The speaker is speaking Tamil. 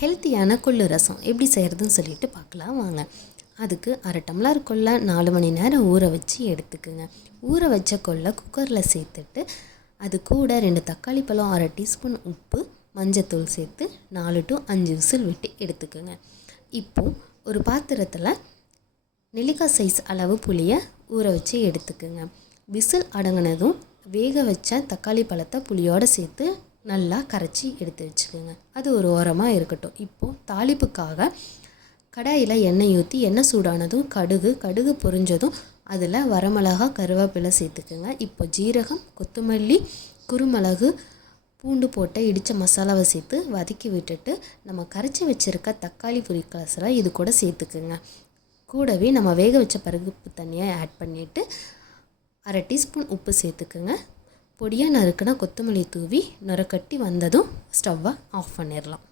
ஹெல்த்தியான கொள்ளு ரசம். எப்படி செய்கிறதுன்னு சொல்லிட்டு பார்க்கலாம். வாங்க. அதுக்கு அரை டம்ளர் கொல்லை நாலு மணி நேரம் ஊற வச்சு எடுத்துக்குங்க. ஊற வச்ச கொல்லை குக்கரில் சேர்த்துட்டு அது கூட ரெண்டு தக்காளி பழம் அரை டீஸ்பூன் உப்பு மஞ்சத்தூள் சேர்த்து நாலு டு அஞ்சு விசில் விட்டு எடுத்துக்குங்க. இப்போது ஒரு பாத்திரத்தில் நெல்லிக்காய் சைஸ் அளவு புளியை ஊற வச்சு எடுத்துக்குங்க. விசில் அடங்கினதும் வேக வச்ச தக்காளி பழத்தை புளியோடு சேர்த்து நல்லா கரைச்சி எடுத்து வச்சுக்கோங்க. அது ஒரு ஓரமாக இருக்கட்டும். இப்போது தாளிப்புக்காக கடாயில் எண்ணெய் ஊற்றி எண்ணெய் சூடானதும் கடுகு கடுகு பொரிஞ்சதும் அதில் வரமிளகா கருவேப்பிலை சேர்த்துக்குங்க. இப்போ ஜீரகம் கொத்தமல்லி குருமிளகு பூண்டு போட்ட இடித்த மசாலாவை சேர்த்து வதக்கி விட்டுட்டு நம்ம கரைச்சி வச்சுருக்க தக்காளி புரி இது கூட சேர்த்துக்குங்க. கூடவே நம்ம வேக வச்ச பருப்பு தண்ணியை ஆட் பண்ணிவிட்டு அரை டீஸ்பூன் உப்பு சேர்த்துக்குங்க. பொடியாக நறுக்குனா கொத்தமல்லி தூவி நுரக்கட்டி வந்ததும் ஸ்டவ்வை ஆஃப் பண்ணிடலாம்.